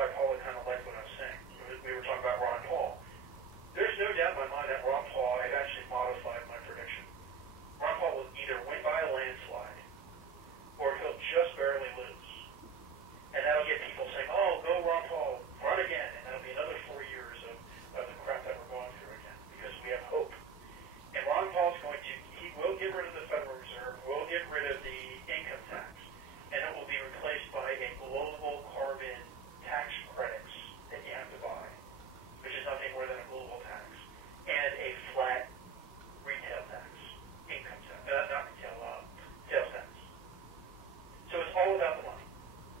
why Paula kind of liked what I was saying. We were talking about Ron Paul. There's no doubt in my mind that Ron Paul had actually modified my prediction. Ron Paul will either win by a landslide or he'll just barely lose. And that'll get people saying, oh, go Ron Paul, run again. And that'll be another 4 years of the crap that we're going through again because we have hope. And Ron Paul's he will get rid of the Federal Reserve, will get rid of the income tax, and it will be replaced by a global carbon tax credits that you have to buy, which is nothing more than a global tax, and a flat retail tax, income tax, not retail, sales tax. So it's all about the money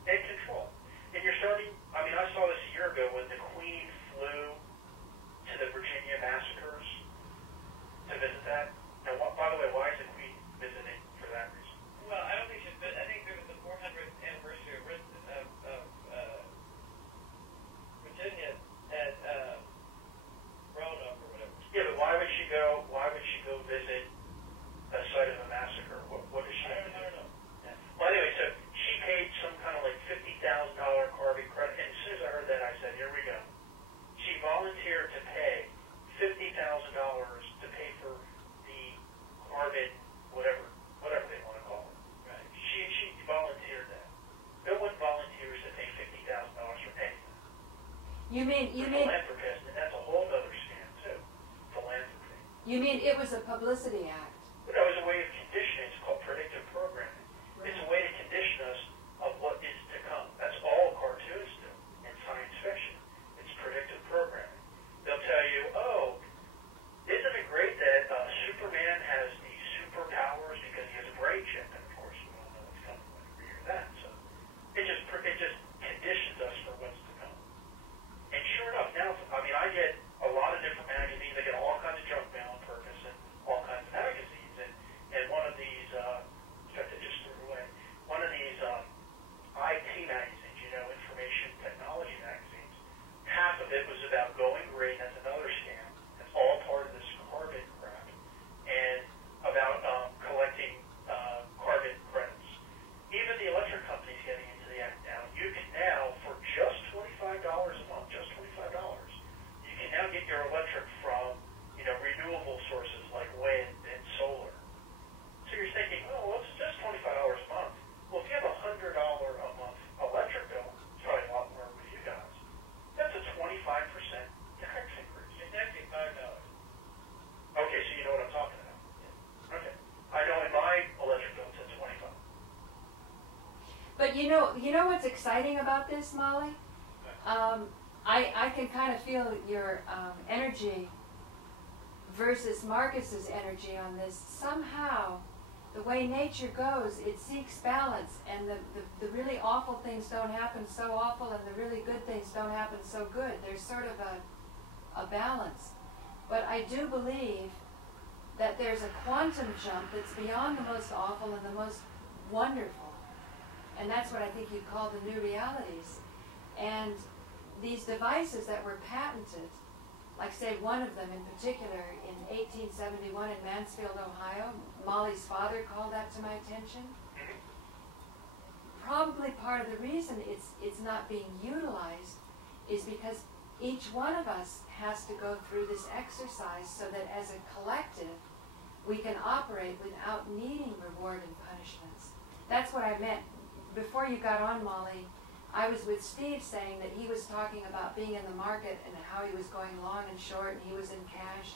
and control. And you're starting, I mean, I saw this a year ago when the Queen flew to the Virginia massacres to visit that. Now, by the way, why is the Queen visiting for that reason? Well, I don't think she's been, I think there was the 400th anniversary of Virginia at Roanoke or whatever. Yeah, but why would she go visit a site of a massacre? What does she have to do? I don't know. Yeah. Well, anyway, so she paid some kind of like $50,000 carbon credit, and as soon as I heard that, I said, here we go. She volunteered to pay $50,000 to pay for the carbon, whatever they want to call it. Right. She volunteered that. No one volunteers to pay $50,000 for anything. You mean Philanthropist, and that's a whole other scam too. Philanthropy. You mean it was a publicity act? But that was a way of conditioning. It's called predictive programming. It's a way to condition us of what is to come. That's all cartoons do in science fiction. It's predictive programming. They'll tell you, oh, isn't it great that Superman has these superpowers because he has a brain chip? And of course, we all know what's coming when we hear that. So it just conditions us for what's to come. And sure enough, now, I mean, I get a lot of different magazines. I get all kinds of junk mail on purpose and all kinds of magazines. And one of these, in fact, I just threw it away, one of these IT magazines, information technology magazines, half of it was about going green. That's another scam. That's all part of this carbon crap. And about collecting carbon credits. Even the electric company's getting into the act now. You can now, for just $25 a month, just $25, you can now get your electric from, renewable sources like wind and solar. So you're thinking, oh, well, it's just $25 a month. Well, if you have a $100 a month electric bill, it's probably a lot more with you guys. That's a 25% tax increase. It's actually $5. Okay, so you know what I'm talking about. Yeah. Okay. I know in my electric bill it's at 25. But you know what's exciting about this, Molly? I can kind of feel your energy versus Marcus's energy on this. Somehow, the way nature goes, it seeks balance, and the really awful things don't happen so awful, and the really good things don't happen so good. There's sort of a balance. But I do believe that there's a quantum jump that's beyond the most awful and the most wonderful. And that's what I think you'd call the new realities. And these devices that were patented, like say one of them in particular in 1871 in Mansfield, Ohio, Molly's father called that to my attention. Probably part of the reason it's not being utilized is because each one of us has to go through this exercise so that as a collective we can operate without needing reward and punishments. That's what I meant. Before you got on, Molly, I was with Steve saying that he was talking about being in the market and how he was going long and short and he was in cash.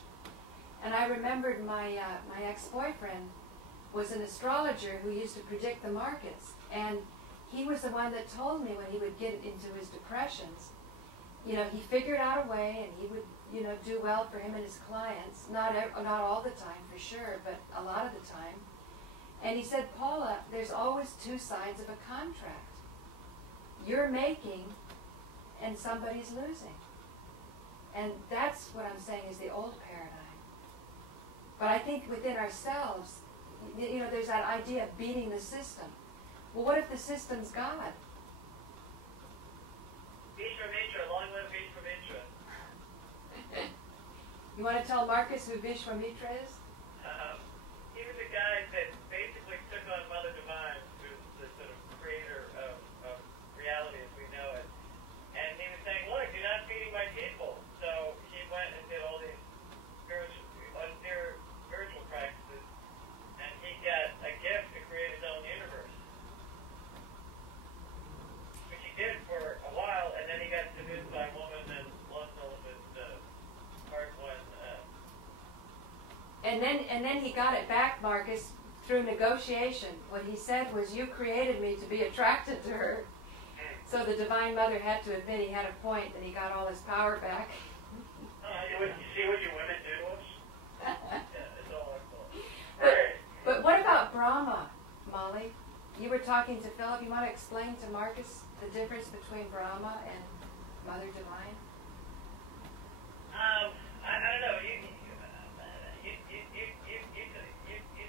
And I remembered my ex-boyfriend was an astrologer who used to predict the markets. And he was the one that told me when he would get into his depressions, he figured out a way and he would, do well for him and his clients. Not all the time, for sure, but a lot of the time. And he said, Paula, there's always two sides of a contract. You're making and somebody's losing. And that's what I'm saying is the old paradigm. But I think within ourselves, there's that idea of beating the system. Well, what if the system's God? Vishwamitra, long live Vishwamitra. You want to tell Marcus who Vishwamitra is? He was a guy that basically took on Mother Divine, who's the sort of creator of reality as we know it. And and then he got it back, Marcus, through negotiation. What he said was, "You created me to be attracted to her." So the Divine Mother had to admit he had a point, and he got all his power back. You see what you women do to us? Yeah, it's all our fault. But what about Brahma, Molly? You were talking to Philip. You want to explain to Marcus the difference between Brahma and Mother Divine? I don't know. You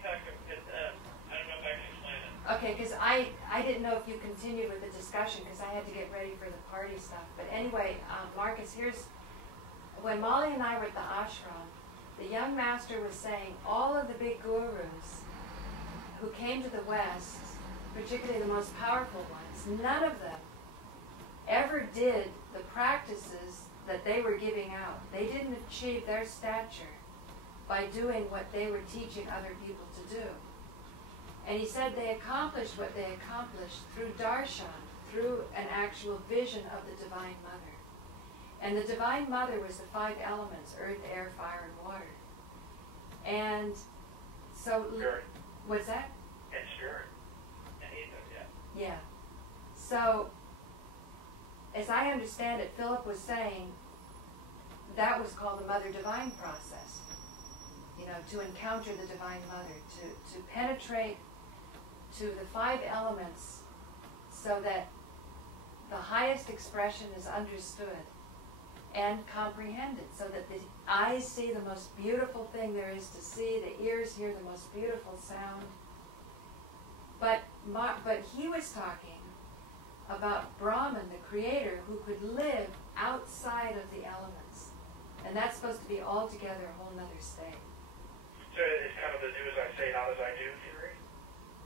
talk to him because I don't know if I can explain it. Okay, because I didn't know if you continued with the discussion because I had to get ready for the party stuff. But anyway, Marcus, here's when Molly and I were at the ashram. The young master was saying all of the big gurus who came to the West, particularly the most powerful ones, none of them ever did the practices that they were giving out. They didn't achieve their stature by doing what they were teaching other people to do. And he said they accomplished what they accomplished through darshan, through an actual vision of the Divine Mother. And the Divine Mother was the 5 elements: earth, air, fire, and water. And so... Spirit. What's that? And spirit. And ether, yeah. Yeah. So, as I understand it, Philip was saying that was called the Mother Divine process. You know, to encounter the Divine Mother, to penetrate to the 5 elements so that the highest expression is understood and comprehended, so that the eyes see the most beautiful thing there is to see, the ears hear the most beautiful sound. But he was talking about Brahman, the creator, who could live outside of the elements. And that's supposed to be altogether a whole nother state. So it's kind of the do as I say, not as I do theory?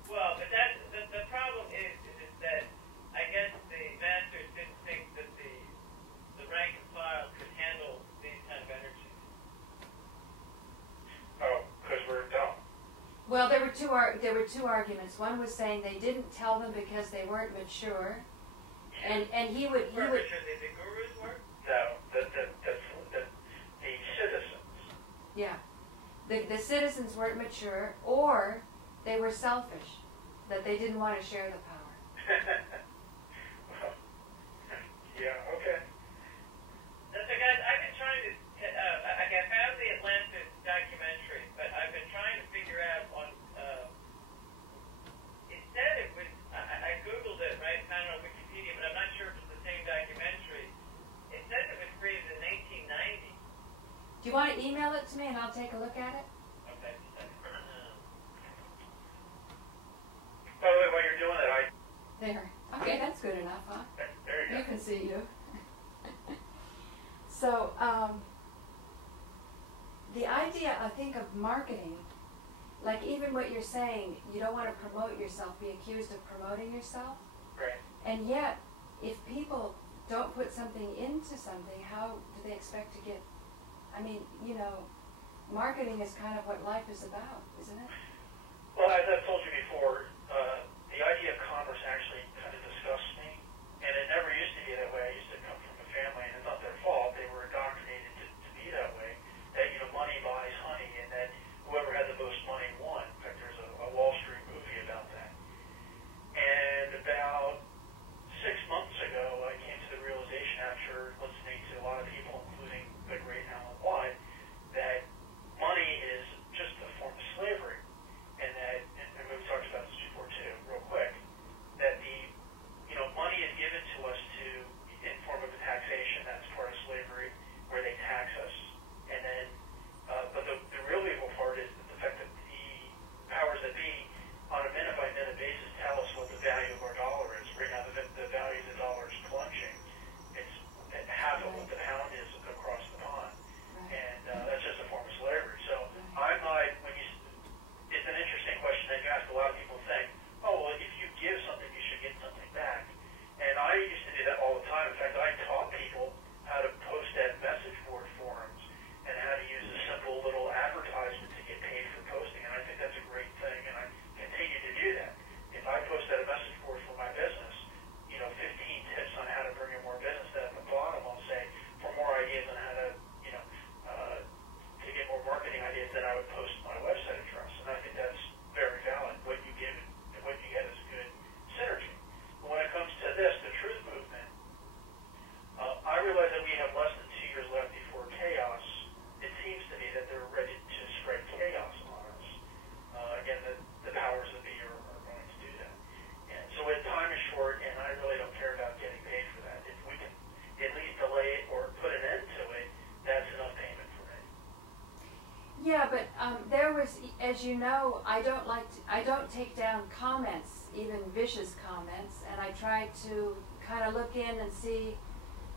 Well, but that's the problem is that I guess the masters didn't think that the rank and file could handle these kind of energies. Oh, because we're dumb. Well, there were two arguments. One was saying they didn't tell them because they weren't mature, and he would The gurus were? No, the citizens. yeah, the citizens weren't mature, or they were selfish, that they didn't want to share the power. Well, yeah, okay. So guys, I've been trying to, I found the Atlantis documentary, but I've been trying to figure out on, it said it was, I Googled it, right, found it on Wikipedia, but I'm not sure if it's the same documentary. It says it was created in 1890. Do you want to email it to me and I'll take a look at it? Okay. By the way, while you're doing it, There. Okay, that's good enough, huh? there you You go. can see you. So, the idea, I think, of marketing, like even what you're saying, you don't want to promote yourself, be accused of promoting yourself. Right. And yet, if people don't put something into something, how do they expect to get, I mean, you know, marketing is kind of what life is about, isn't it? Well, as I've told you before, the idea of commerce actually kind of disgusts me, and it never used to be that way. I used to come from a family, and it's not their fault. They were indoctrinated to be that way, that, you know, money buys honey, and that whoever had the most money won. In fact, there's a Wall Street movie about that. And about 6 months ago, I came to the realization after listening to a lot of people, including the great Alan Watt, that money is just a form of slavery, and that, and we've talked about this as you know, I don't take down comments, even vicious comments, and I try to kind of look in and see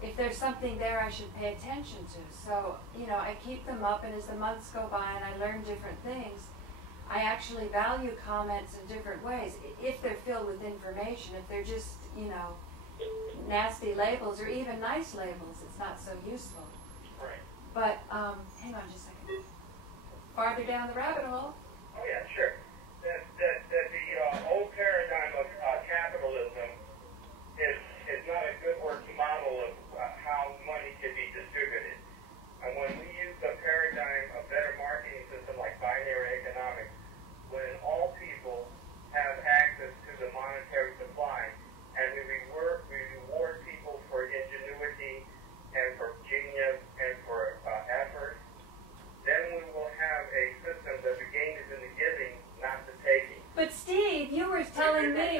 if there's something there I should pay attention to. So, you know, I keep them up, and as the months go by and I learn different things, I actually value comments in different ways. If they're filled with information, if they're just, you know, nasty labels or even nice labels, it's not so useful. Right. But, hang on just a second. Farther down the rabbit hole. Oh yeah, sure. The old paradigm of capitalism is not a good working model of how money can be distributed. And when we use a paradigm, a better marketing system like binary economics, when all people have access to the monetary supply, and we reward people for ingenuity and for genius and for effort, then we will have a system that the gain is in the giving, not the taking. But Steve, you were telling me.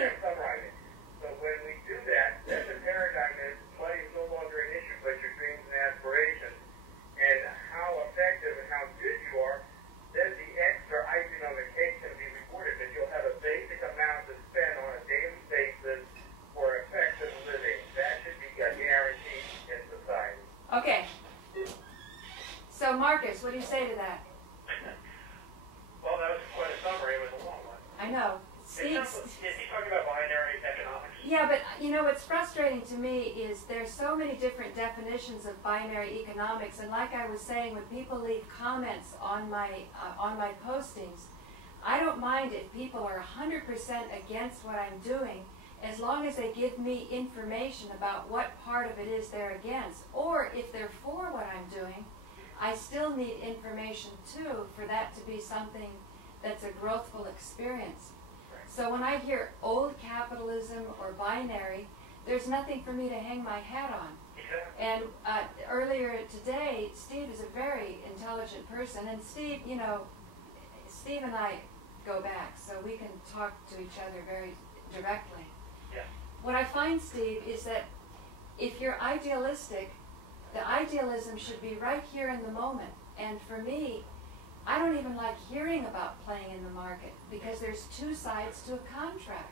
So when we do that, then the paradigm is money is no longer an issue, but your dreams and aspirations. And how effective and how good you are, then the extra icing on the cake can be rewarded. But you'll have a basic amount to spend on a daily basis for effective living. That should be a guarantee in society. Okay. So Marcus, what do you say to that? Well, that was quite a summary. It was a long one. I know. Steve. Is he talking about binary economics? Yeah, but you know what's frustrating to me is there's so many different definitions of binary economics, and like I was saying, when people leave comments on my postings, I don't mind if people are 100% against what I'm doing, as long as they give me information about what part of it is they're against, or if they're for what I'm doing, I still need information too for that to be something that's a growthful experience. So when I hear old capitalism or binary, there's nothing for me to hang my hat on. And earlier today, Steve is a very intelligent person, and Steve, you know, Steve and I go back, so we can talk to each other very directly. Yeah. What I find, Steve, is that if you're idealistic, the idealism should be right here in the moment. And for me, I don't even like hearing about playing in the market because there's two sides to a contract.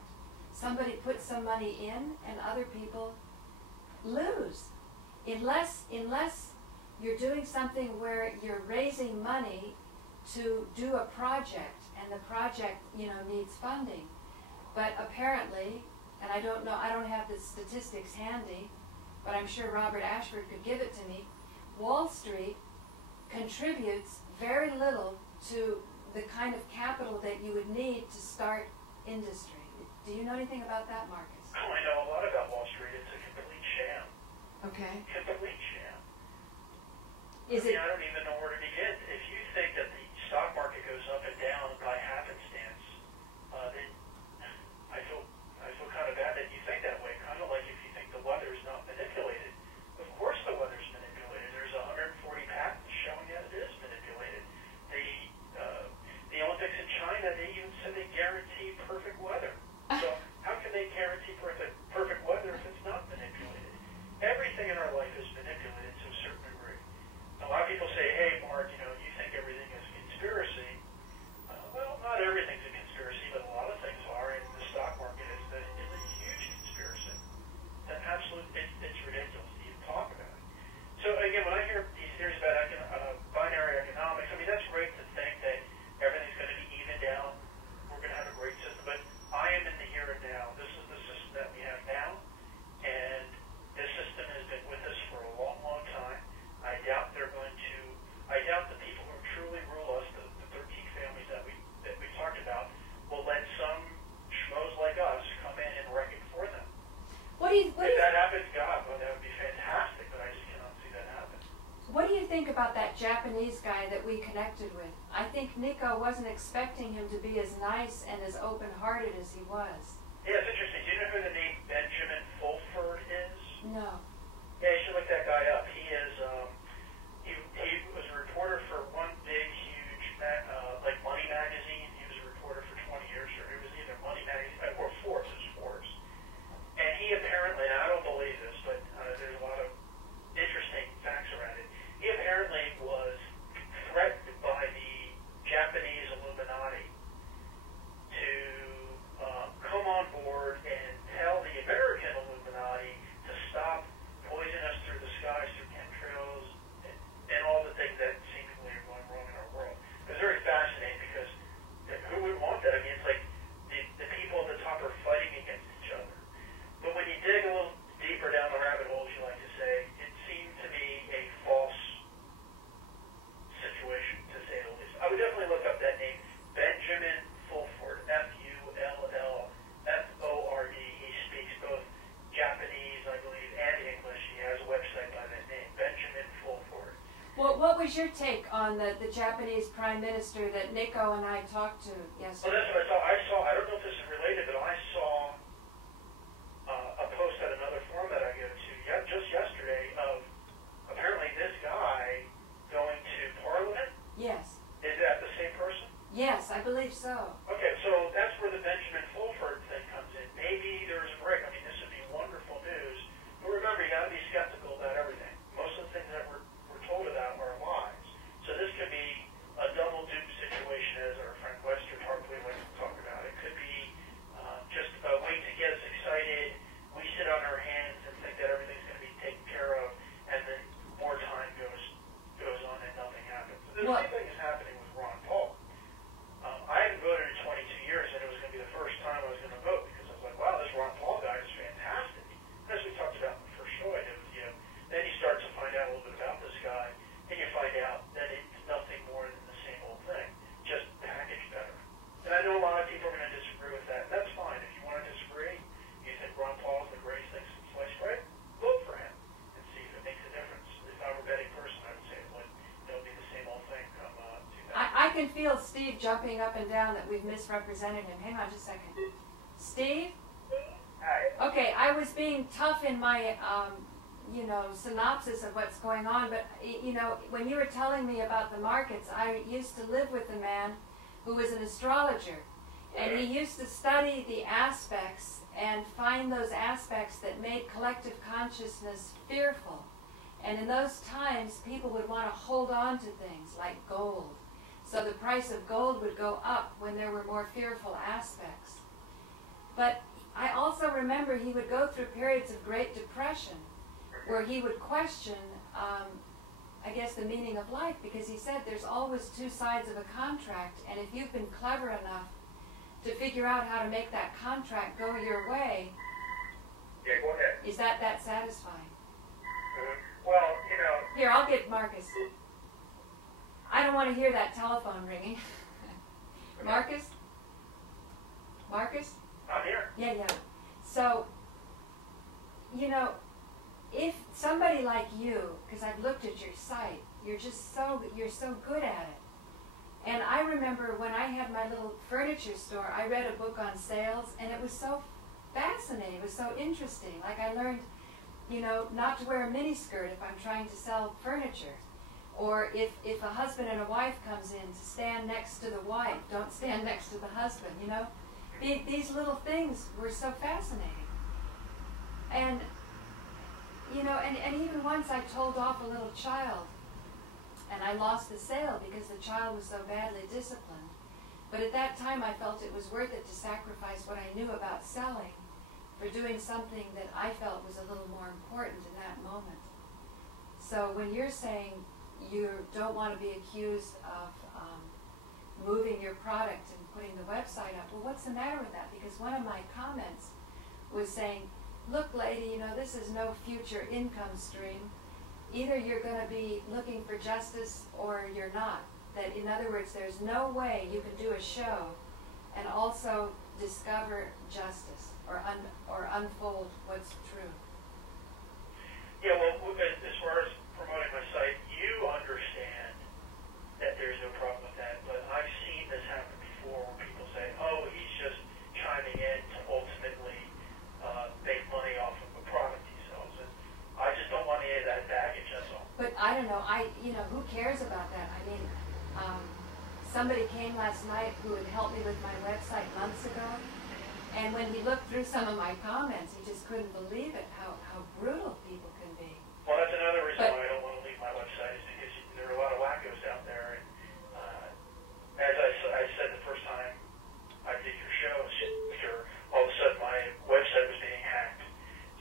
Somebody puts some money in and other people lose. Unless you're doing something where you're raising money to do a project and the project, you know, needs funding. But apparently, and I don't know, I don't have the statistics handy, but I'm sure Robert Ashford could give it to me, Wall Street contributes very little to the kind of capital that you would need to start industry. Do you know anything about that, Marcus? Oh, I know a lot about Wall Street. It's a complete sham. Okay. Complete sham. Is it? I don't even know where to begin. If you think that the stock market goes up and down by happenstance, then I feel kind of bad that you think that way. Kind of like if you think the weather is not manipulated. Of course the weather's manipulated. There's 140 patents showing that it is manipulated. The Olympics in China, they even said they guarantee perfect weather. So how can they guarantee perfect weather if it's not manipulated? Everything in our life is manipulated to a certain degree. A lot of people say, hey, Mark, you know, you think everything is a conspiracy. Well, not everything's a conspiracy, but a lot of things are, and the stock market is a huge conspiracy. It's ridiculous to even talk about it. So again, when I hear these theories about binary economics, I mean, that's great to think that everything's going to be evened out. We're going to have a great system, but I am in the here and now. This is the system that we have now, and this system has been with us for a long, long time. I doubt the people who truly rule us, the 13 families that we talked about, will let some schmoes like us come in and wreck it for them. If that happens, God, well, that would be fantastic, but I just cannot see that happen. What do you think about that Japanese guy that we connected with? I think Nico wasn't expecting him to be as nice and as open-hearted as he was. Yeah, it's interesting. Do you know who the name Benjamin Fulford is? No. Yeah, you should look that guy up. He is, he was a reporter for one big, huge, like Money magazine. He was a reporter for 20 years, or it was either Money magazine or Forbes. It was Forbes. And he apparently, and I don't believe this, but there's a lot of interesting facts around it. He apparently was threatened by the Japanese Illuminati is your take on the Japanese Prime Minister that Nico and I talked to yesterday? Well, that's what I saw. I don't know if this is related, but I saw a post at another forum that I go to just yesterday of apparently this guy going to Parliament. Yes. Is that the same person? Yes, I believe so. Okay, so that's where the Benjamin Fulford thing comes in. Maybe there's a break. I mean, this would be wonderful news. But remember, you got to be skeptical about everything. Most of the things that we're told about are lies. So this could be a double dupe situation, as our friend Wester Tarpley likes to talk about. It could be just a way to get us excited. We sit on our hands and think that everything's going to be taken care of, and then more time goes on and nothing happens. The same thing is happening with Ron Paul. I hadn't voted in 22 years, and it was going to be the first time I was going to vote because I was like, wow, this Ron Paul guy is fantastic. As we talked about in the first show, I did with you. Then you start to find out a little bit about this guy, and you find out that it's nothing more than the same old thing, just packaged better. And I know a lot of people are going to disagree with that. That's fine. If you want to disagree, you think Ron Paul is the greatest thing since sliced bread, vote for him and see if it makes a difference. If I were a betting person, I would say it would be the same old thing come 2000. I can feel Steve jumping up and down that we've misrepresented him. Hang on just a second. Steve? Hi. Okay, I was being tough in my, synopsis of what's going on, but, when you were telling me about the markets, I used to live with a man who was an astrologer, and he used to study the aspects and find those aspects that made collective consciousness fearful. And in those times, people would want to hold on to things like gold. So the price of gold would go up when there were more fearful aspects. But I also remember he would go through periods of Great Depression where he would question, the meaning of life, because he said there's always two sides of a contract, and if you've been clever enough to figure out how to make that contract go your way, Yeah, go ahead. is that satisfying? Well, Here, I'll get Marcus. I don't want to hear that telephone ringing. Marcus? Marcus? I'm here. Yeah. So, if somebody like you, because I've looked at your site, you're so good at it. And I remember when I had my little furniture store, I read a book on sales, and it was so fascinating. It was so interesting. Like I learned, not to wear a miniskirt if I'm trying to sell furniture. Or if a husband and a wife comes in, to stand next to the wife, don't stand next to the husband, These little things were so fascinating. And, and even once I told off a little child, and I lost the sale because the child was so badly disciplined. But at that time I felt it was worth it to sacrifice what I knew about selling for doing something that I felt was a little more important in that moment. So when you're saying you don't want to be accused of moving your product and putting the website up, well, what's the matter with that? Because one of my comments was saying, look, lady, this is no future income stream. Either you're going to be looking for justice or you're not. That, in other words, there's no way you can do a show and also discover justice or unfold what's true. Yeah, well, as far as promoting my site, you understand that there's no problem with that, but I've seen this happen before where people say, oh, he's just chiming in to ultimately make money off of a product he sells. And I just don't want any of that baggage, that's all. But I don't know, who cares about that? I mean, somebody came last night who had helped me with my website months ago, and when he looked through some of my comments, he just couldn't believe it, how brutal people can be. Well, that's another reason why I don't want to leave my website, is because there are a lot of wackos out there. And as I said the first time I did your show, all of a sudden my website was being hacked.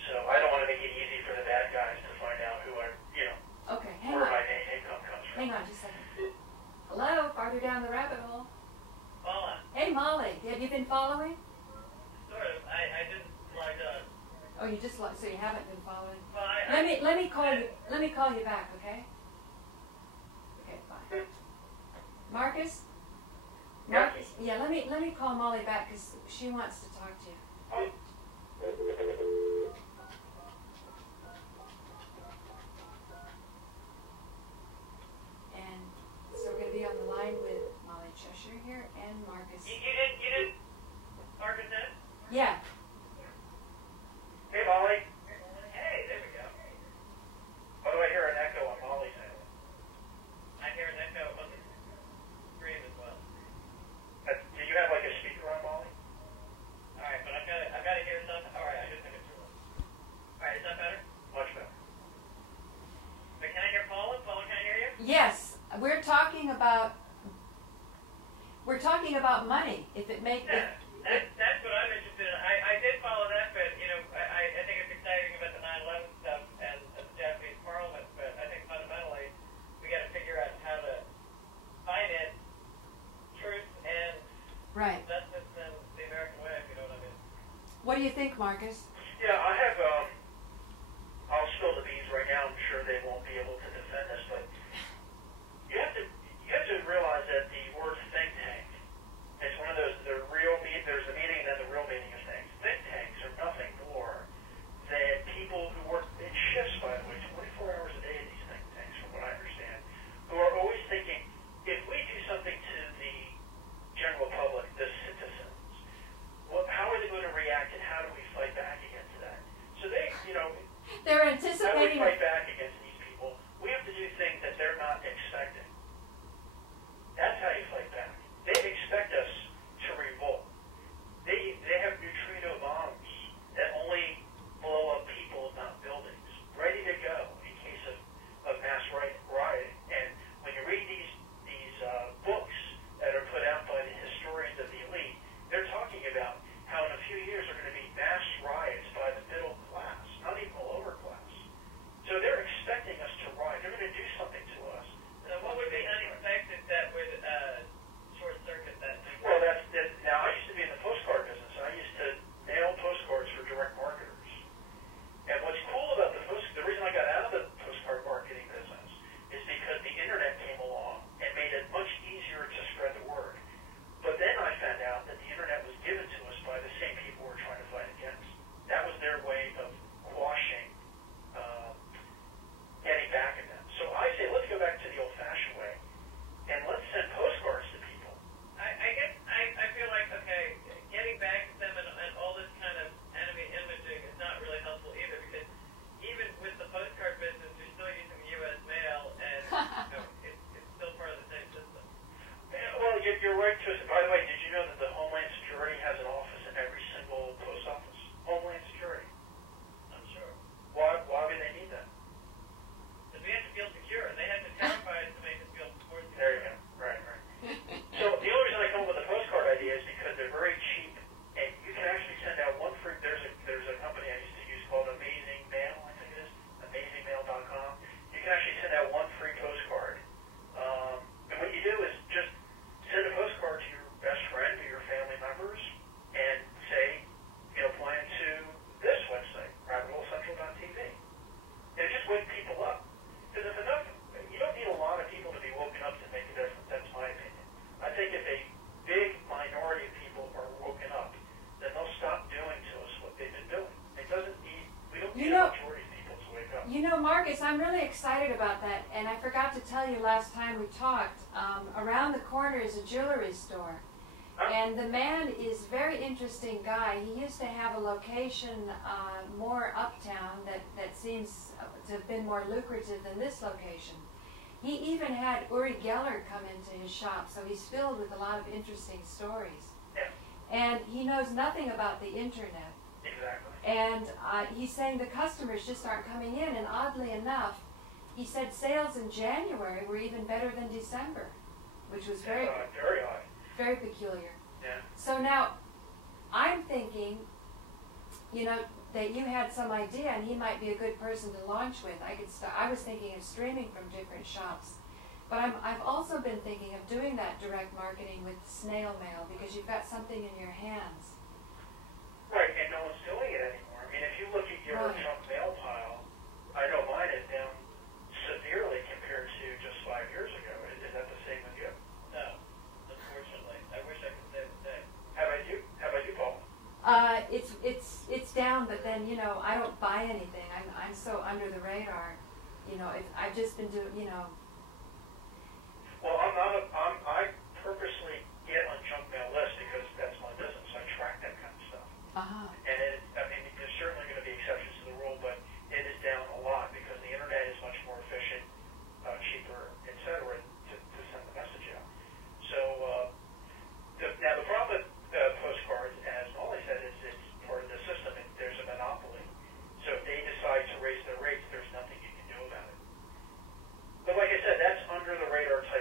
So I don't want to make it easy for the bad guys to find out who Okay, hang where on. my income comes from. Hang on just a second. Hello, farther down the rabbit hole. Paula, Hey, Molly, have you been following? sort of. I just logged on. Oh, you just so you haven't been following. Well, Let me call you. Let me call you back, okay? Okay, bye. Marcus. Marcus. Yeah, let me call Molly back because she wants to talk to you. we're talking about money. If it makes Yeah, that's what I'm interested in. I did follow that, but I think it's exciting about the 9/11 stuff and the Japanese Parliament. But I think fundamentally we got to figure out how to finance truth and right. justice and the American way. If you know what I mean. What do you think, Marcus? Yeah, I have, I'll spill the beans right now. I'm sure they won't be able to defend this, but you have to realize that the word think tank, it's one of those, there's the meaning and then the real meaning of things. Think tanks are nothing more than people who work in shifts, by the way, 24 hours a day in these think tanks, from what I understand, who are always thinking, if we do something to the general public, the citizens, how are they going to react and how do we fight back against that? So they, They're how do we anticipating. fight back against these people? We have to do things that they're not expecting. That's how you fight back. They expect us to revolt. They have neutrino bombs that only blow up people, not buildings, ready to go in case of mass rioting. And when you read these books that are put out by the historians of the elite, they're talking about how in a few years there are going to be mass riots by the middle class, not even the lower class. So they're expecting us to riot. They're going to do something to us. So what would be unexpected that would short circuit that thing? Well, now I used to be in the postcard business. I used to mail postcards for direct marketers. And what's cool about the reason I got out of the postcard marketing business is because the internet came along and made it much easier to spread the word. But then I found out that the internet was given to us by the same people we're trying to fight against. That was their way of quashing, getting back at them. So I say, let's go back to the old-fashioned way, and let's send postcards to people. I guess I feel like, okay, getting back to them and all this kind of enemy imaging is not really helpful either, because even with the postcard business, you're still using U.S. mail, and it's still part of the same system. Well, you're right, Tristan. By the way, did you know that the Homeland Security has an office in every single post office? Homeland Security. I'm sure. Why would they need that? Because we have to feel secure, and they have to terrify us to make us feel more secure. There you go. Right. So the only reason I come up with the postcard idea is because they're very cheap, and you can actually send out one free. There's a company I used to use called Amazing Mail, I think it is, amazingmail.com. You can actually send out one free postcard. And what you do is just send a postcard to your best friend or your family members and say, plan to this website, RabbitHoleCentral.tv. And just wake people up. Because if enough, you don't need a lot of people to be woken up to make a difference. That's my opinion. I think if a big minority of people are woken up, then they'll stop doing to us what they've been doing. We don't need a majority of people to wake up. Marcus, I'm really excited about that, and I forgot to tell you last time we talked, around the corner is a jewelry store. And the man is a very interesting guy. He used to have a location more uptown that seems to have been more lucrative than this location. He even had Uri Geller come into his shop, so he's filled with a lot of interesting stories. Yeah. And he knows nothing about the internet. Exactly. And he's saying the customers just aren't coming in, and oddly enough, he said sales in January were even better than December, which was very odd. Very peculiar. Yeah. So now, I'm thinking, that you had some idea, and he might be a good person to launch with. I was thinking of streaming from different shops, but I've also been thinking of doing that direct marketing with snail mail, because you've got something in your hands. Right, and no one's doing it anymore. I mean, if you look at your junk mail pile, I know mine is down severely compared to just 5 years ago. Is that the same with you? No, unfortunately. I wish I could say the same. How about you, Paul? It's down, but then I don't buy anything. I'm so under the radar. I've just been doing. Well, I purposely get on junk mail lists because that's my business. I track that kind of stuff. And there's certainly going to be exceptions to the rule, but it is down a lot because the internet is much more efficient, cheaper, etc. to send the message out. So now the problem with postcards, as Molly said, is it's part of the system. There's a monopoly. So if they decide to raise their rates, there's nothing you can do about it. But like I said, that's under the radar type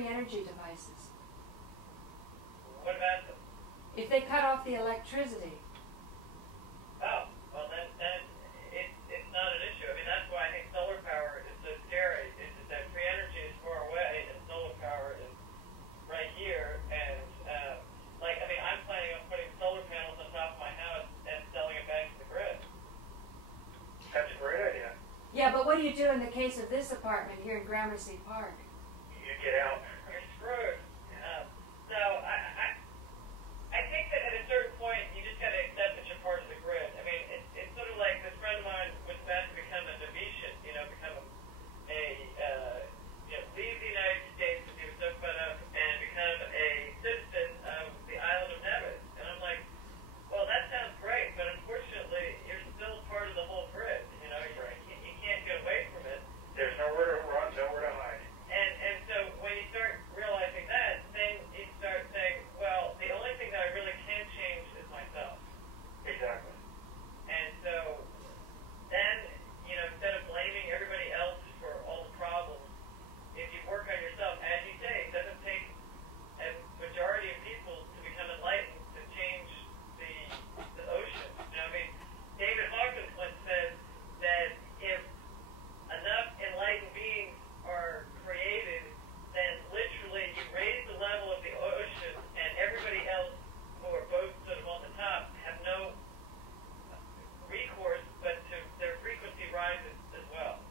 free energy devices. What about them? If they cut off the electricity, Oh, well then it's not an issue. I mean, that's why I think solar power is so scary. It's just that free energy is far away and solar power is right here. And I'm planning on putting solar panels on top of my house and selling it back to the grid. That's a great idea. yeah, but what do you do in the case of this apartment here in Gramercy Park? You get out. You're screwed. So I think that at a certain point you just got to accept that you're part of the grid. I mean, it's sort of like this friend of mine was about to become a Novitian, become leave the United States because he was so fed up and become a citizen of the island of Nevis. And I'm like, well, that sounds great, but unfortunately you're still part of the whole grid. You can't get away from it. There's nowhere to run, nowhere to hide. And so when you start realizing that, then you start saying, well, the only thing that I really can change is myself. Exactly. And so then, instead of blaming everybody else for all the problems, if you work on yourself, as you say, it doesn't take a majority of people to become enlightened to change the ocean. David Hawkins once said that if enough enlightened beings are created, then literally you raise the level of the ocean and everybody else who are both sort of on the top have no recourse but to their frequency rises as well.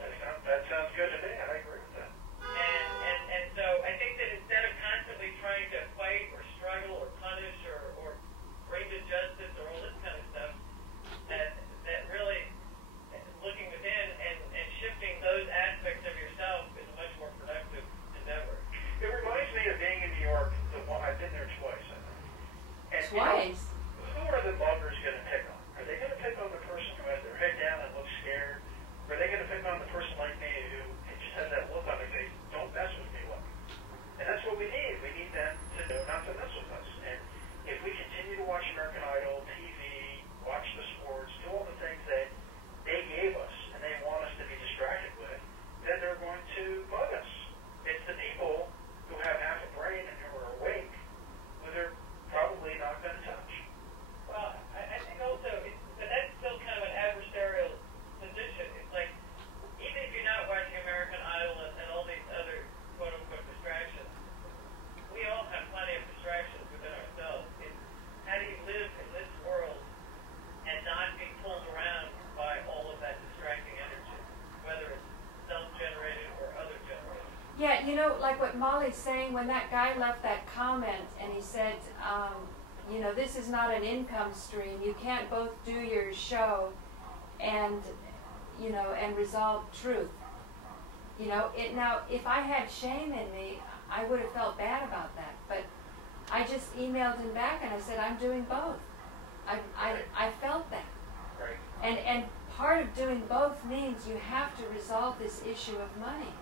That sounds good to me. I agree with that. And so I think that instead of constantly trying to fight or struggle or punish or bring to justice or all this kind of stuff, that really looking within and shifting those aspects of yourself is a much more productive endeavor. It reminds me of being in New York. I've been there twice, I think. And, Twice? Who are the muggers going to pick on? Are they going to pick on the person who has their head down and looks scared? Or are they going to pick on the person like me who just has that look on their face, don't mess with me look? And that's what we need. We need them to know not to mess with us. And if we continue to watch American Idol, TV, watch the sports, do all the things that they gave us and they want us to be distracted with, then they're going to bug us. It's the people who have half a brain and who are awake who they're probably not going to touch. Well, I think also, but that's still kind of an adversarial position. It's like, even if you're not watching American Idol and all these other quote-unquote distractions, we all have plenty of distractions within ourselves. It's how do you live in this world and not be pulled around by all of that distracting energy, whether it's self-generated or other-generated. Yeah, like what Molly's saying, when that guy left that comment and he said, this is not an income stream. You can't both do your show and resolve truth. Now, if I had shame in me, I would have felt bad about that. But I just emailed him back and I said, I'm doing both. I felt that. Right. And part of doing both means you have to resolve this issue of money.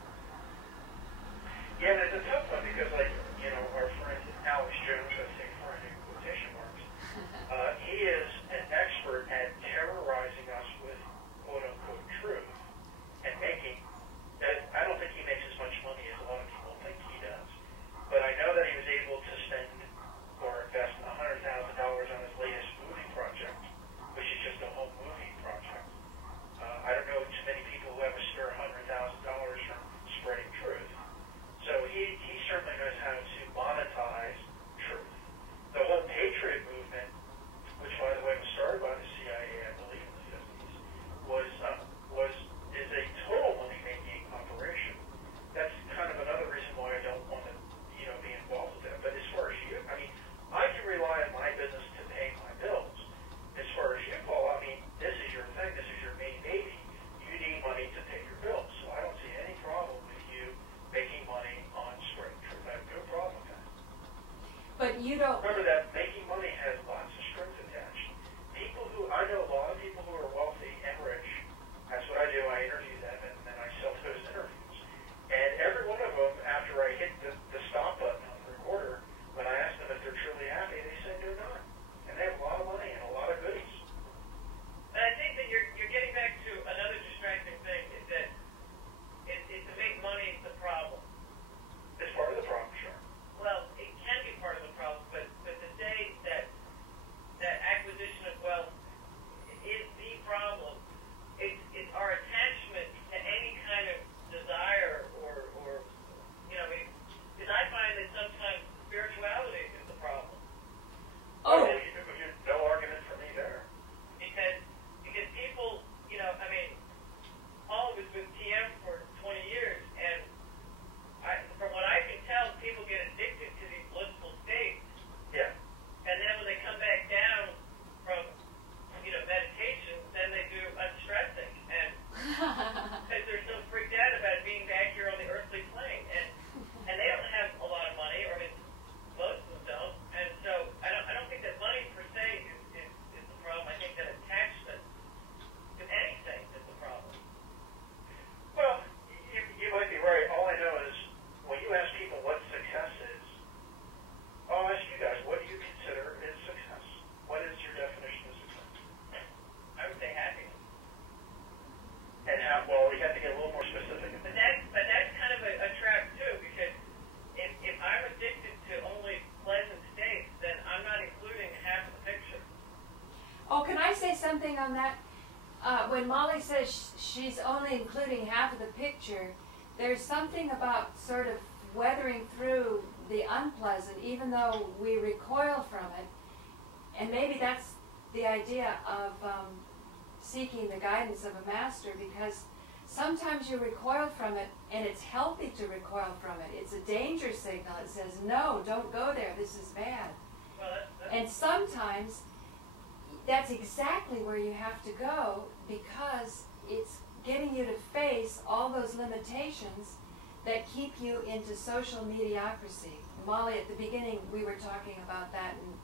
Yeah, and it's a tough one because, our friend Alex Jones, I say friend in quotation marks, he is an expert at terrorizing us with quote-unquote truth and making that. I don't think he makes as much money as a lot of people think he does, but I know that he was able to spend or invest $100,000 on his latest movie project, which is just a home movie project. I don't know too many people who have a spare $100,000 from spreading truth. So he certainly knows how Oh, can I say something on that? When Molly says she's only including half of the picture, there's something about sort of weathering through the unpleasant, even though we recoil from it. And maybe that's the idea of seeking the guidance of a master, because sometimes you recoil from it, and it's healthy to recoil from it. It's a danger signal. It says, no, don't go there. This is bad. Well, And sometimes that's exactly where you have to go, because it's getting you to face all those limitations that keep you into social mediocrity. Molly, at the beginning, we were talking about that, and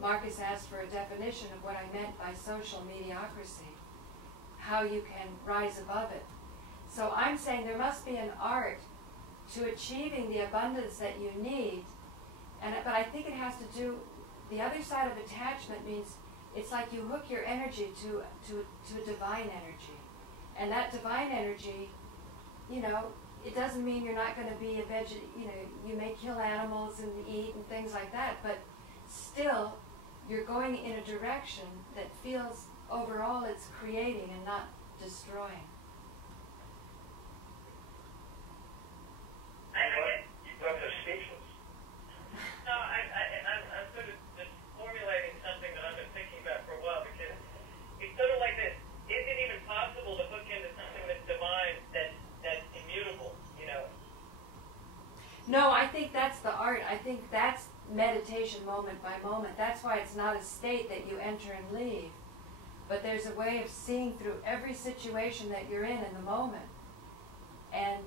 Marcus asked for a definition of what I meant by social mediocrity, how you can rise above it. So I'm saying there must be an art to achieving the abundance that you need, but I think it has to do, the other side of attachment means it's like you hook your energy to a divine energy. And that divine energy, it doesn't mean you're not going to be you may kill animals and eat and things like that, but still you're going in a direction that feels overall it's creating and not destroying. You left us speechless. No, I'm sort of just formulating something that I've been thinking about for a while, because it's sort of like this. Is it even possible to hook into something that's divine, that's immutable, No, I think that's the art. I think that's meditation moment by moment. That's why it's not a state that you enter and leave. But there's a way of seeing through every situation that you're in the moment. And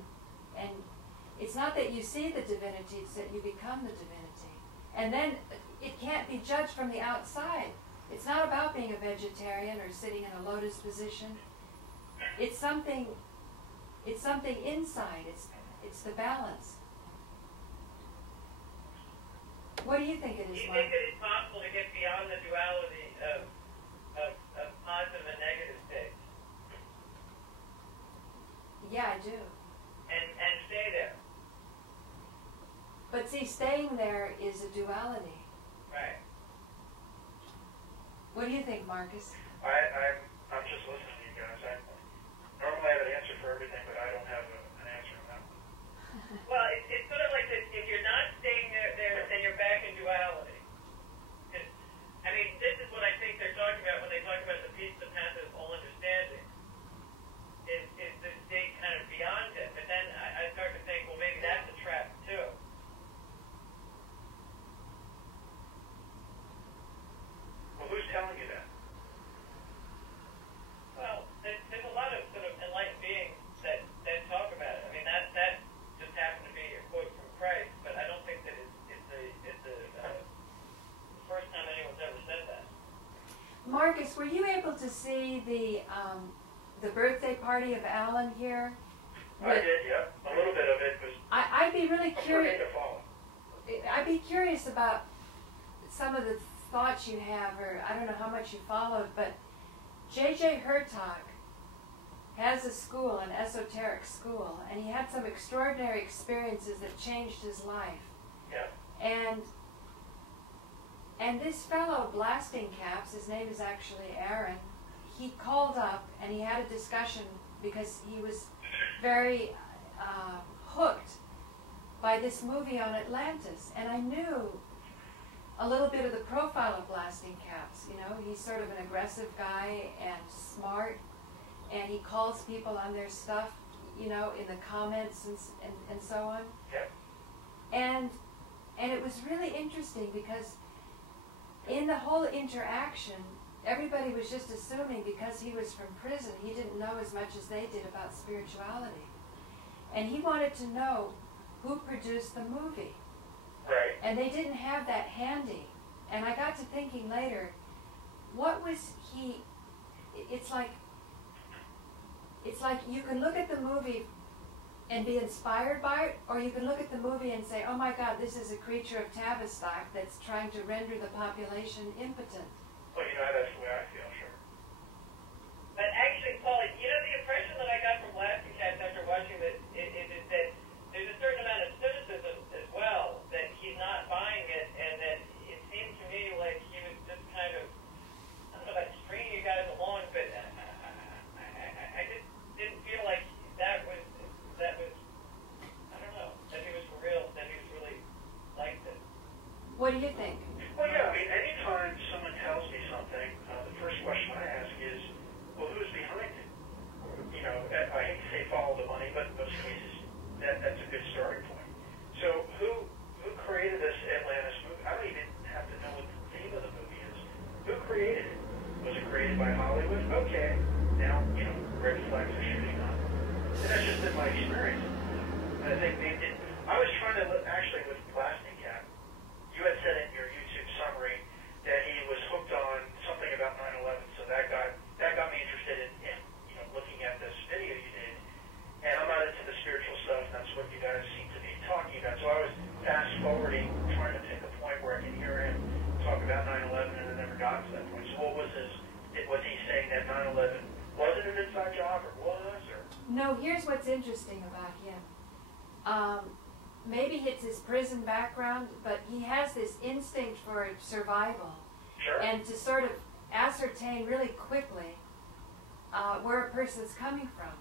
it's not that you see the divinity, it's that you become the divinity. And then it can't be judged from the outside. It's not about being a vegetarian or sitting in a lotus position. It's something inside. It's the balance. What do you think it is, Do you Mark? think that it's possible to get beyond the duality of positive and negative states? Yeah, I do. And stay there? But see, staying there is a duality. Right. What do you think, Marcus? I'm just listening to you guys. I normally have an answer for everything, but I don't have an answer on that one. Well, it's sort of like this. If you're not staying there, then you're back in duality. This is what I think they're talking about when they talk about the peace, the path of all understanding. Is the state kind of beyond it? But then I start to think, well, maybe that's a trap too. Well, who's telling you that? Well, there's a lot of sort of enlightened beings that talk about it. That just happened to be a quote from Christ, but I don't think that it's the first time anyone's ever said that. Marcus, were you able to see the birthday party of Alan here? I did, yeah. A little bit of it was. I'd be really curious. To follow. I'd be curious about some of the thoughts you have, or I don't know how much you followed, but J.J. Hertog has a school, an esoteric school, and he had some extraordinary experiences that changed his life. Yeah. And this fellow blasting caps, his name is actually Aaron, he called up and he had a discussion because he was very hooked by this movie on Atlantis. And I knew a little bit of the profile of blasting caps. He's sort of an aggressive guy and smart, and he calls people on their stuff, in the comments and so on. Yeah. And it was really interesting because in the whole interaction, everybody was just assuming because he was from prison, he didn't know as much as they did about spirituality. And he wanted to know who produced the movie. Right. And they didn't have that handy. And I got to thinking later, what was he... It's like you can look at the movie and be inspired by it, or you can look at the movie and say, oh my God, this is a creature of Tavistock that's trying to render the population impotent. Well, that's the way I feel, sure. But actually, Paula, the impression that I got from Blasting Cats after watching this is that there's a certain amount of cynicism as well, that he's not buying it, and that it seemed to me like he was just kind of, I don't know about extreme made by Hollywood. Okay, now, red flags are shooting on. And that's just been my experience. And I think I was trying to look, actually, with Plastic Cap, you had said in your YouTube summary that he was hooked on something about 9/11, so that got me interested in looking at this video you did. And I'm not into the spiritual stuff, and that's what you guys seem to be talking about. So I was fast forwarding, trying to pick a point where I can hear him talk about 9/11, and I never got to that point. So what was was he saying that 9/11 wasn't an inside job, or was, or? No, here's what's interesting about him. Maybe it's his prison background, but he has this instinct for survival. Sure. And to sort of ascertain really quickly where a person's coming from.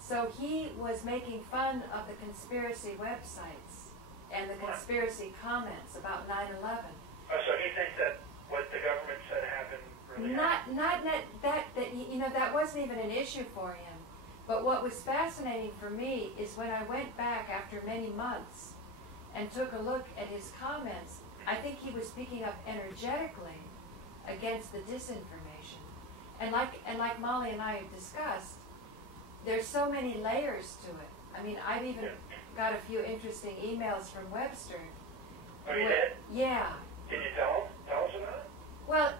So he was making fun of the conspiracy websites and the conspiracy comments about 9/11. Oh, so he thinks that what the government said happened really happened? That wasn't even an issue for him. But what was fascinating for me is when I went back after many months and took a look at his comments, I think he was speaking up energetically against the disinformation. And like Molly and I have discussed, there's so many layers to it. I mean, I've even got a few interesting emails from Webster. Oh, you did? Yeah. Did you tell us about it? Well,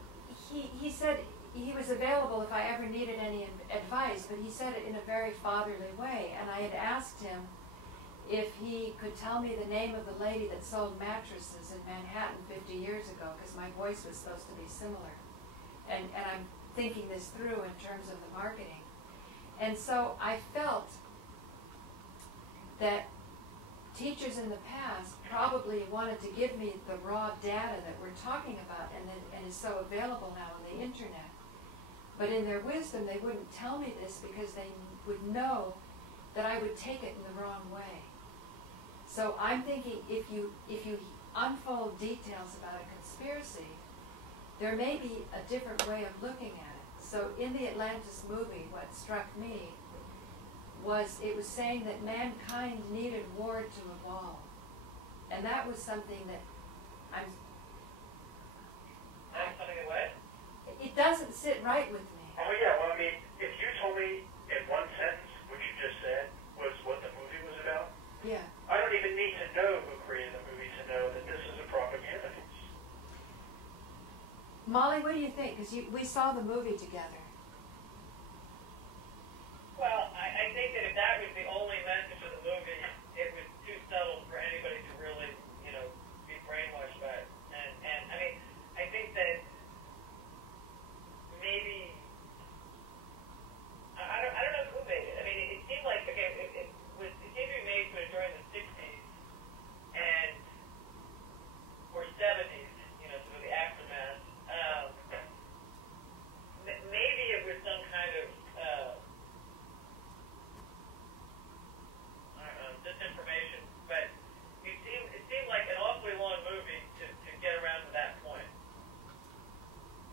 he said he was available if I ever needed any advice, but he said it in a very fatherly way. And I had asked him if he could tell me the name of the lady that sold mattresses in Manhattan 50 years ago, because my voice was supposed to be similar. And I'm thinking this through in terms of the marketing. And so I felt that teachers in the past probably wanted to give me the raw data that we're talking about and is so available now on the internet. But in their wisdom, they wouldn't tell me this because they would know that I would take it in the wrong way. So I'm thinking if you unfold details about a conspiracy, there may be a different way of looking at it. So in the Atlantis movie, what struck me was it was saying that mankind needed war to evolve. And that was something that it doesn't sit right with me. Oh, yeah. Well, I mean, if you told me in one sentence what you just said was what the movie was about, yeah, I don't even need to know who created the movie to know that this is a propaganda piece. Molly, what do you think? Because we saw the movie together. Well, I think that if that was the only message of the movie, it was too subtle for anybody to really, be brainwashed by it. And I mean, I think that maybe I don't know who made it. I mean, it seemed like it seemed to be made sort of during the 60s and or 70s, sort of the aftermath. Maybe it was some kind of disinformation, but it seemed like an awfully long movie to get around to that point.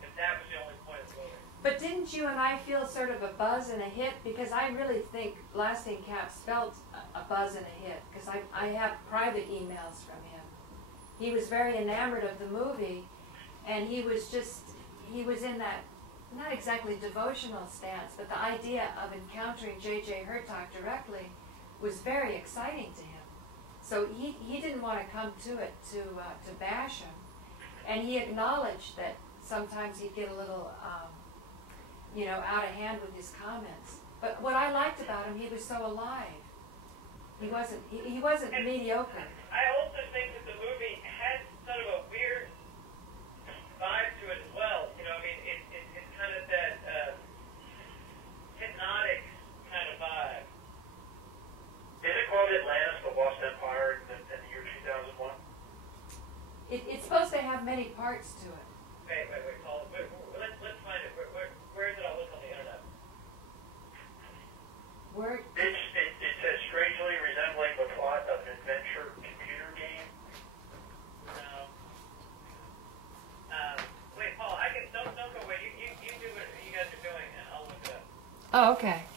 If that was the only point of the movie. But didn't you and I feel sort of a buzz and a hit? Because I really think Lasting Caps felt a buzz and a hit, because I have private emails from him. He was very enamored of the movie, and he was in that, not exactly devotional stance, but the idea of encountering J.J. Hertog directly was very exciting to him. So he didn't want to come to it to bash him. And he acknowledged that sometimes he'd get a little, out of hand with his comments. But what I liked about him, he was so alive. He wasn't mediocre. I also think that the movie had sort of a weird vibe to it as well. I mean, it's kind of that hypnotic kind of vibe. Is it called Atlantis, the Lost Empire in the year 2001? It's supposed to have many parts to it. Wait, Paul. Let's find it. Where is it? I'll look on the internet. It says strangely resembling the plot of an adventure computer game. No. Wait, Paul. Don't go away. You do what you guys are doing, and I'll look it up. Oh, okay.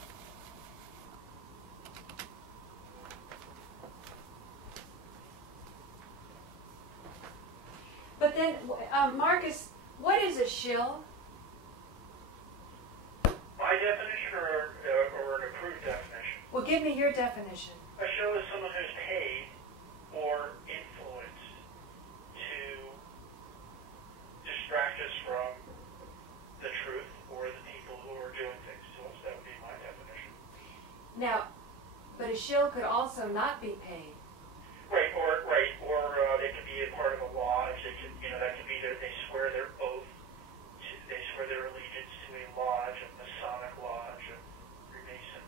But then, Marcus, what is a shill? Well, give me your definition. A shill is someone who's paid or influenced to distract us from the truth or the people who are doing things to us. That would be my definition. Now, but a shill could also not be paid. Right, or they could be a part of a lodge. They could, that could be they swear their oath, they swear their allegiance to a lodge, a Masonic lodge, a Freemason.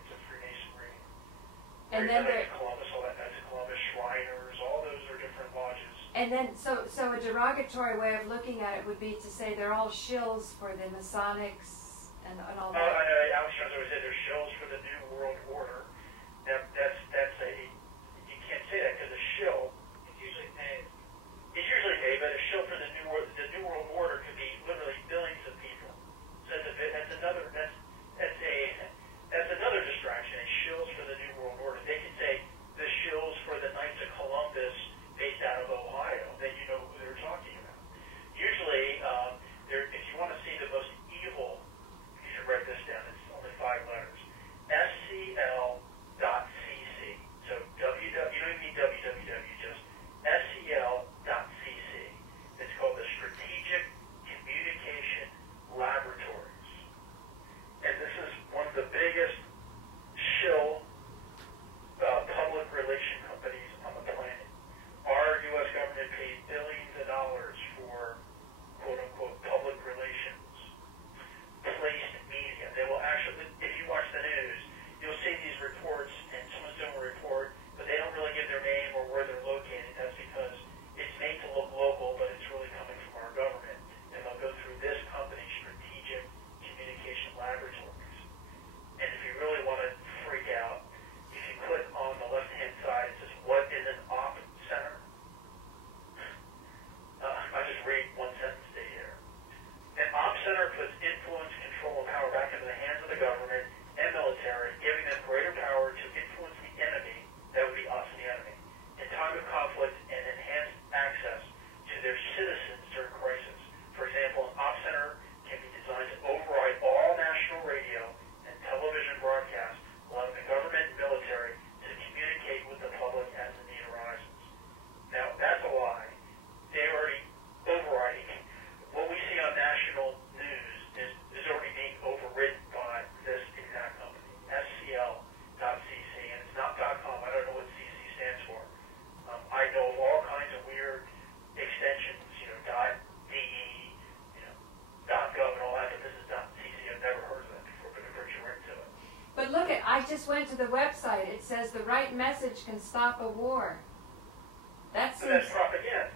It's a Freemasonry. And then there, Columbus, all that. That's Columbus Shriners. All those are different lodges. and then so a derogatory way of looking at it would be to say they're all shills for the Masonics and all that. Alex Jones always said they're shills for the New World Order. That's you can't say that because a shill is usually paid. It's usually paid, but a shill for the New World Order could be literally billions of people. So that's another distraction. A shills for the New World Order. They could say the shills for the Knights of Columbus, based out of Ohio. Then you know who they're talking about. Usually, if you want to see the most evil, you should write this down. It's only 5 letters. SCL.cc. So you don't even need www, just SCL.cc. It's called the Strategic Communication Laboratories. And this is one of the biggest shill public relation companies on the planet. Our U.S. government pays billions of dollars for quote-unquote public relations, placed media. They will actually, if you watch the news, you'll see these reports, and someone's doing a report, but they don't really give their name or where they're located. That's because it's made to look local, but it's really coming from our government. And they'll go through this company's Strategic Communication Laboratories. And if you really want to freak out, if you click on the left-hand side, it says, what is an op center? I just read one sentence to you here. An op center puts influence, control, and power back into the hands of the government and military, giving them greater power to influence the enemy, that would be us, the enemy, in time of conflict, and enhanced access to their citizens during crisis. For example, an op center can be designed to override all national radio and television broadcasts, allowing the government and military to communicate with the public as the need arises. Now, that's a lie. They're already overriding. What we see on national news is already being overridden by this exact company, SCL.cc, and it's not .com. I don't know what CC stands for. I know of all kinds of weird extensions, .de, .gov and all that, but this is .cc. I've never heard of that before, but it brings you right to it. But look, I just went to the website. It says the right message can stop a war. That So seems... that's propaganda.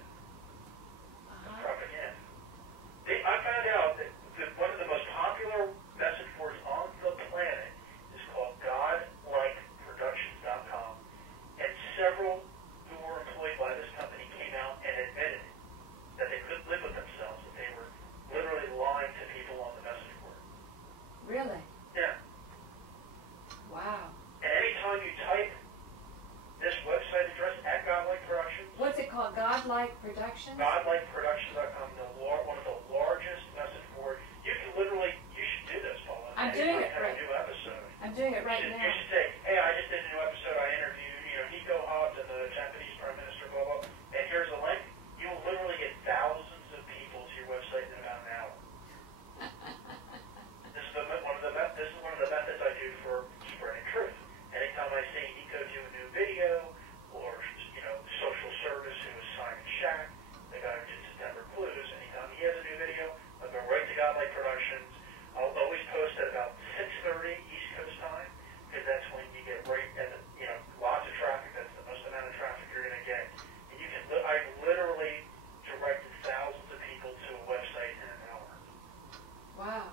That's propaganda. I found out that one of the most popular message boards on the planet is called godlikeproductions.com, and several who were employed by this company came out and admitted that they couldn't live with themselves, that they were literally lying to people on the message board. Really? Yeah. Wow. And anytime you type this website address at Godlike Productions, What's it called? Godlike Productions? godlikeproductions.com, one of the largest message boards. You can literally, you should do this, Paula. I'm doing it right. right. A new episode. I'm doing it right You now. should say, hey, I just did a new episode. I interviewed, Nico Hobbs and the Japanese Prime Minister, blah, blah, and here's a link. You'll literally get thousands of people to your website in about an hour. This is one of the methods I do for spreading truth. Anytime I see Nico do a new video, or social service who is Simon Shack, the guy who did September Clues, anytime he has a new video, I'll go right to Godlike Productions. I'll always post at about 6:30 East Coast time, because that's when you get right at lots of traffic. That's the most amount of traffic you're going to get. And you can, I literally directed thousands of people to a website in an hour. Wow.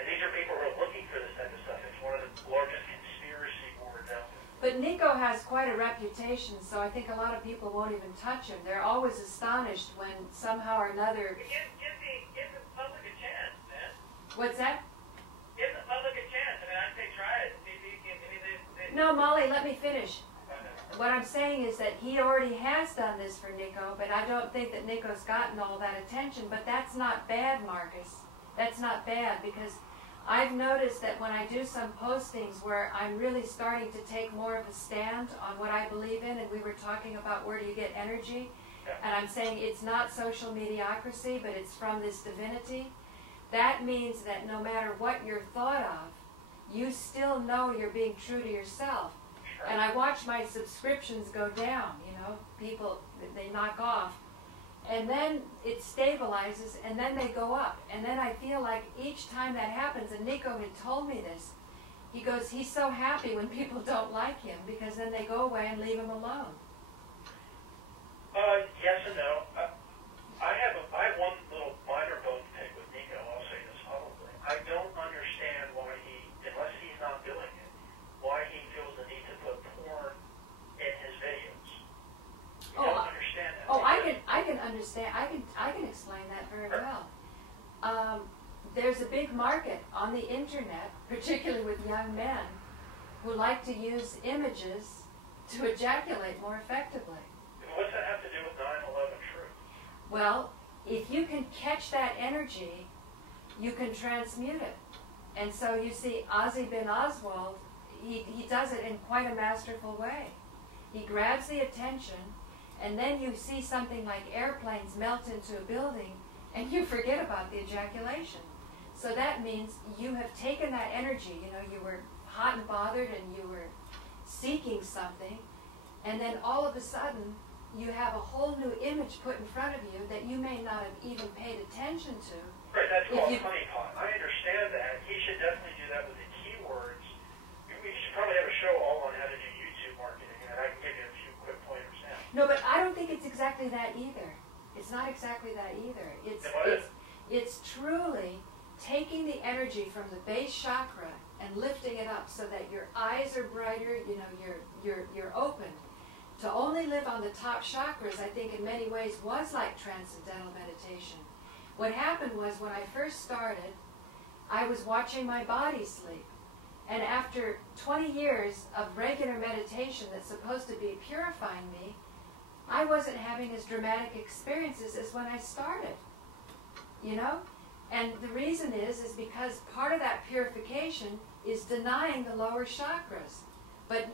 And these are people who are looking for this type of stuff. It's one of the largest conspiracy boards out there. But Nico has quite a reputation, so I think a lot of people won't even touch him. They're always astonished when somehow or another... Give the public a chance, man. What's that? Give the public a chance. I mean, I'd say try it. See if you can. No, Molly, let me finish. What I'm saying is that he already has done this for Nico, but I don't think that Nico's gotten all that attention. But that's not bad, Marcus. That's not bad, because I've noticed that when I do some postings where I'm really starting to take more of a stand on what I believe in, and we were talking about where do you get energy, and I'm saying it's not social mediocrity, but it's from this divinity, that means that no matter what you're thought of, you still know you're being true to yourself. Sure. And I watch my subscriptions go down, you know, people, they knock off. And then it stabilizes, and then they go up. And then I feel like each time that happens, and Nico had told me this, he goes, he's so happy when people don't like him, because then they go away and leave him alone. Yes and no. I have one little minor bone to pick with Nico, I'll say this publicly. I don't understand why he, unless he's not doing it, why he feels the need to put porn in his videos. I don't understand that. I can understand. I can explain that very well. There's a big market on the internet, particularly with young men, who like to use images to ejaculate more effectively. What's that have to do with 9/11 truth? Well, if you can catch that energy, you can transmute it. And so you see Ozzy bin Oswald, he does it in quite a masterful way. He grabs the attention, and then you see something like airplanes melt into a building, and you forget about the ejaculation. So that means you have taken that energy, you know, you were hot and bothered, and you were seeking something, and then all of a sudden, you have a whole new image put in front of you that you may not have even paid attention to. Right, that's called honeypot. I understand that. He should definitely do that with the keywords. We should probably have a show all on how to do YouTube marketing, and I can give you a few quick pointers now. No, but I don't think it's exactly that either. It's not exactly that either. It's truly taking the energy from the base chakra and lifting it up so that your eyes are brighter, you know, you're open. To only live on the top chakras, I think in many ways was like transcendental meditation. What happened was when I first started, I was watching my body sleep. And after 20 years of regular meditation that's supposed to be purifying me, I wasn't having as dramatic experiences as when I started, you know? And the reason is because part of that purification is denying the lower chakras. But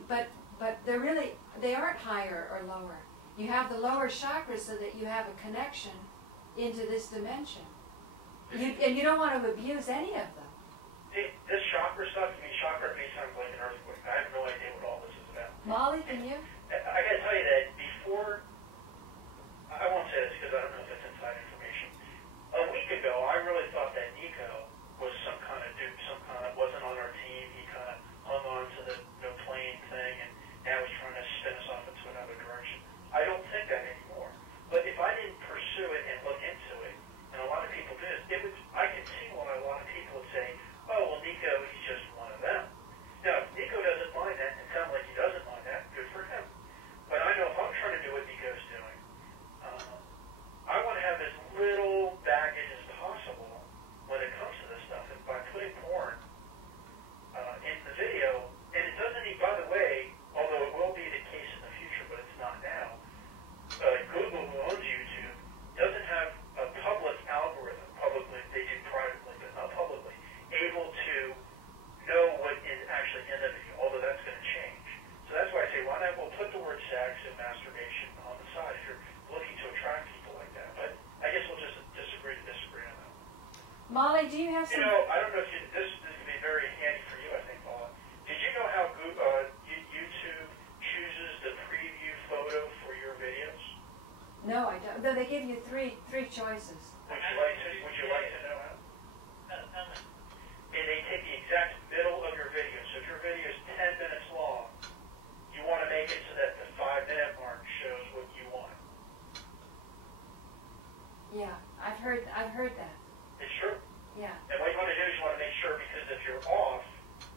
they aren't higher or lower. You have the lower chakras so that you have a connection into this dimension. And you don't want to abuse any of them. This chakra stuff, I mean, chakra to me sounds like an earthquake. I have no idea what all this is about. Molly, can you? I got to tell you that before, I won't say this because I don't know if it's inside information. A week ago, I really thought that Nico was some kind of dude, wasn't on our team. He kind of hung on to the plane thing, and now he's trying to spin us off into another direction. I don't think that anymore. But if I didn't pursue it and look into it, and a lot of people did, I could see why a lot of people would say, oh, well, Nico, he's just one of them. Now, if Nico doesn't mind that, and it sounds like he doesn't mind that, good for him. But I know if I'm trying to do what Nico's doing, I want to have as little baggage as possible when it comes to this stuff. And by putting porn in the video, and it doesn't even, by the way, although it will be the case in the future, but it's not now, Google, who owns YouTube, doesn't have a public algorithm, publicly, they do privately, but not publicly, able to know what is actually in the video, although that's going to change. So that's why I say, why not, we'll put the word sex and masturbation on the side if you're looking to attract people like that. But I guess we'll just disagree on that. Molly, do you have some... You know, I don't know if this would be very handy for you, I think, Paula. Did you know how YouTube chooses the preview photo for your videos? No, I don't. Though they give you three choices. Would you like to know how? And they take the exact middle of your video. So if your video is 10 minutes long, you want to make it so that the 5-minute mark shows what you want. Yeah, I've heard that. It's true. Yeah. And what you want to do is you want to make sure, because if you're off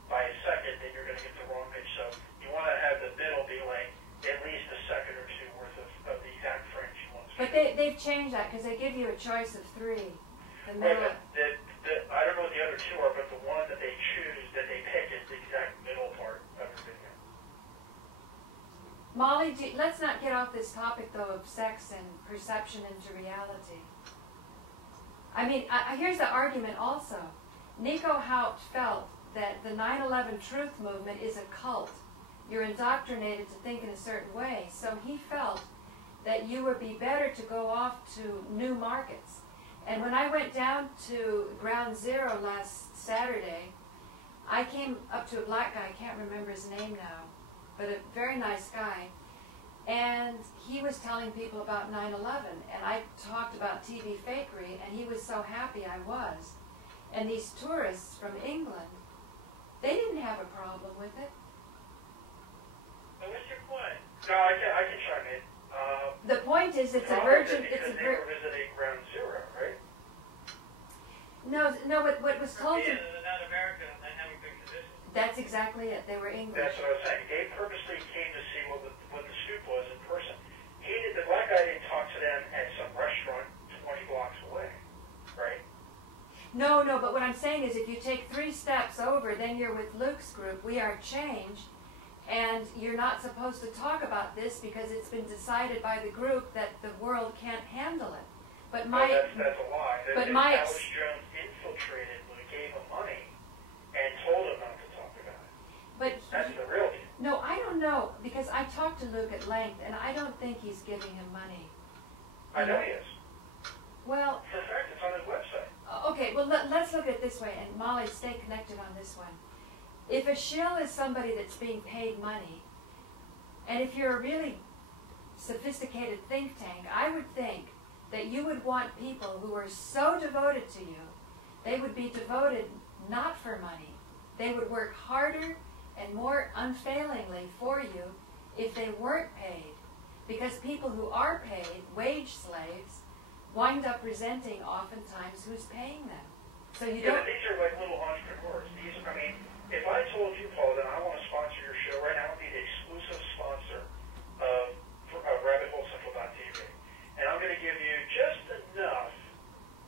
by a second, then you're going to get the wrong pitch. So you want to have the middle be like at least a second or two worth of the exact frames you want to But they've changed that because they give you a choice of 3. The middle. I don't know what the other two are, but the one that they choose, that they pick, is the exact middle part of your video. Molly, let's not get off this topic, though, of sex and perception into reality. I mean, here's the argument also. Nico Haupt felt that the 9/11 truth movement is a cult. You're indoctrinated to think in a certain way. So he felt that you would be better to go off to new markets. And when I went down to Ground Zero last Saturday, I came up to a black guy, I can't remember his name now, but a very nice guy, and he was telling people about 9/11, and I talked about TV fakery, and he was so happy I was. And these tourists from England, they didn't have a problem with it. So what's your point? No, I can chime in. The point is, it's a virgin. It's a they were visiting Ground Zero, right? No. What was told to. They're not American and having big conditions. That's exactly it. They were English. That's what I was saying. They purposely came to see what the scoop was in person. The black guy didn't talk to them at some restaurant 20 blocks away, right? No. But what I'm saying is, if you take 3 steps over, then you're with Luke's group. We are changed. And you're not supposed to talk about this because it's been decided by the group that the world can't handle it. But that's a lie. Alex Jones infiltrated Luke, gave him money, and told him not to talk about it. But that's the real deal. No, I don't know, because I talked to Luke at length, and I don't think he's giving him money. I know he is. Well, for a fact, it's on his website. Okay, well, let's look at it this way, and Molly, stay connected on this one. If a shill is somebody that's being paid money, and if you're a really sophisticated think tank, I would think that you would want people who are so devoted to you, they would be devoted not for money. They would work harder and more unfailingly for you if they weren't paid. Because people who are paid, wage slaves, wind up resenting oftentimes who's paying them. So you don't... But these are like little entrepreneurs. If I told you, Paul, that I want to sponsor your show right now, I would be the exclusive sponsor of RabbitHoleCentral.tv. And I'm going to give you just enough,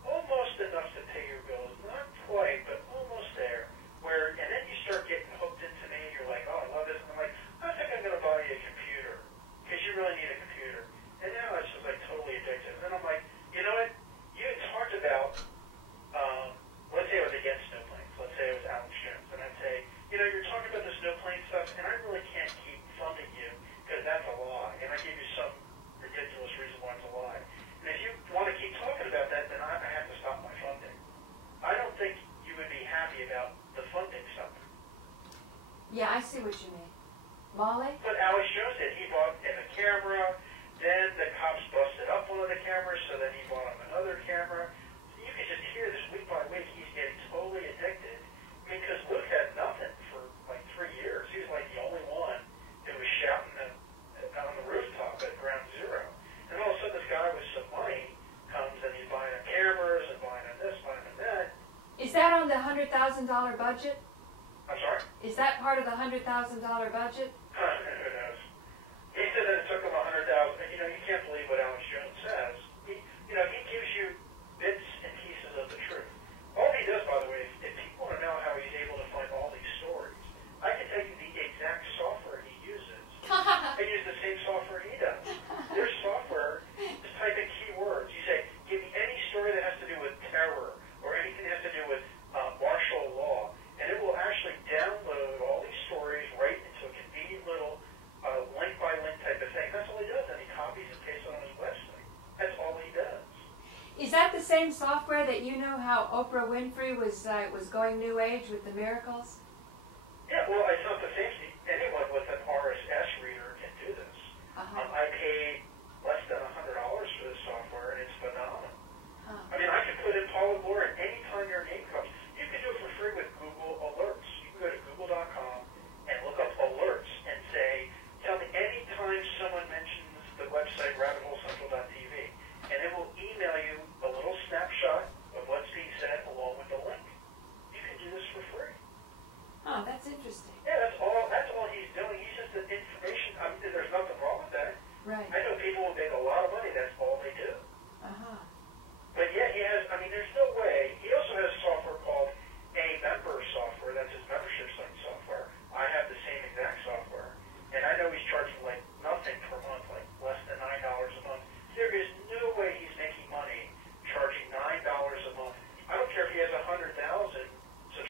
almost enough to pay your bills. Not quite, but almost there. And then you start getting hooked into me, and you're like, oh, I love this. And I'm like, I think I'm going to buy you a computer, because you really need a computer. And now it's just like totally addictive. And then I'm like, you know what? You had talked about, let's say it was against no planes. Let's say it was Alex Jones. And I'd say, you're talking about this no plane stuff, and I really can't keep funding you because that's a lie. And I give you some ridiculous reason why it's a lie. And if you want to keep talking about that, then I have to stop my funding. I don't think you would be happy about the funding stuff. Yeah, I see what you mean. Molly? But Alex Jones did. He bought him a camera. Then the cops busted up one of the cameras, so then he bought him another camera. You can just hear this week by week. He's getting totally addicted. Because Luke had nothing for like 3 years. He was like the only one who was shouting on the rooftop at Ground Zero. And all of a sudden this guy with some money comes and he's buying him cameras and buying him this, buying him that. Is that on the $100,000 budget? I'm sorry? Is that part of the $100,000 budget? Who knows? He said that it took him $100,000. You can't believe what Alex Jones says. He gives you bits and pieces of the truth. All he does, by the way, if people want to know how he's able to find all these stories, I can tell you the exact software he uses. I use the same software he does. Their software, just type in keywords. You say, give me any story that has to do with terror or anything that has to do with martial law, and it will actually download all these stories right into a convenient little link-by-link type of thing. That's all he does, and he copies and pastes it on his website. That's all he does. Is that the same software that how Oprah Winfrey was going New Age with the miracles? Yeah, well, it's not the same. Anyone with an RSS reader can do this. I paid less than $100 for this software, and it's phenomenal. I can put in Paula Gloria anytime your name comes. You can do it for free with Google Alerts. You can go to google.com and look up alerts and say, tell me anytime someone mentions the website RabbitHoleCentral.tv, and it will email you a little snapshot of what's being said along with the link. You can do this for free. Oh, that's interesting.